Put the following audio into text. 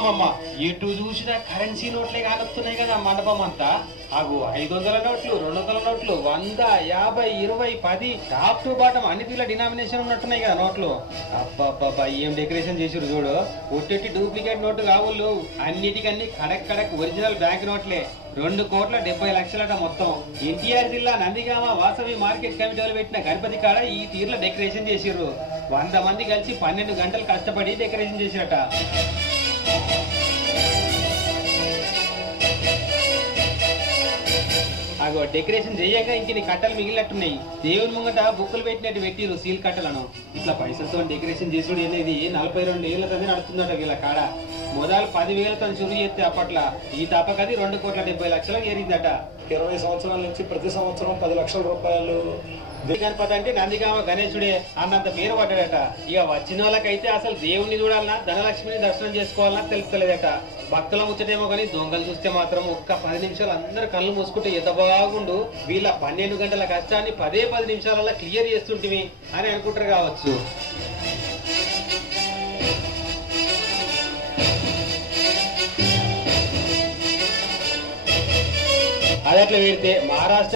అమ్మమ్మ ఎటు చూసినా కరెన్సీ నోట్లే కానొస్తున్నాయి కదా మండపం అంతా. అగు 500 నోట్లు, 200 నోట్లు, 100, 50, 20, 10 టాప్ టు బాటం అన్ని తీర్ల డినామినేషన్ ఉన్నట్టున్నాయి కదా నోట్లు. అబ్బాబ్బా ఏం డెకరేషన్ చేసిరు చూడు. ఒట్టి డూప్లికేట్ నోటు కావుళ్ళు, అన్నిటికన్నీ కడక్ ఒరిజినల్ బ్యాంక్ నోట్లే. 2,70,00,000 మొత్తం. ఎన్టీఆర్ జిల్లా నందిగామ వాసవి మార్కెట్ కమిటీ వాళ్ళు పెట్టిన గణపతి కాడ ఈ తీర్ల డెకరేషన్ చేసిర్రు. 100 మంది కలిసి 12 గంటలు కష్టపడి డెకరేషన్ చేసిరట. అగో డెకరేషన్ చేయగా ఇంక నీ కట్టలు మిగిలినట్టున్నాయి. దేవుని ముంగట బుక్కులు పెట్టినట్టు పెట్టిరు సీల్ కట్టలను. ఇట్లా పైసలతో డెకరేషన్ చేసుడు అనేది 42 ఏళ్ల తది నడుతుందట వీళ్ళ కాడ. మొదలు 10,000తో చురు చేస్తే అప్పట్లో ఈ తప్పకది 2,70,00,000 ఏరిందట. 20 సంవత్సరాల నుంచి ప్రతి సంవత్సరం 10 లక్షల రూపాయలు. గణపతి అంటే నందిగామ గణేశుడే అన్నంత పేరు పడ్డాడట. ఇక వచ్చిన వాళ్ళకైతే అసలు దేవుణ్ణి చూడాలన్నా, ధనలక్ష్మిని దర్శనం చేసుకోవాలన్నా తెలుస్తలేదట. భక్తుల ముచ్చటేమో కానీ దొంగలు చూస్తే మాత్రం ఒక్క 10 నిమిషాలు అందరు కళ్ళు మూసుకుంటే ఎంత బాగుండు. వీళ్ళ 12 గంటల కష్టాన్ని 10 నిమిషాలలో క్లియర్ చేస్తుంటివి అని అనుకుంటారు కావచ్చు. అది అట్లా పెడితే మహారాష్ట్ర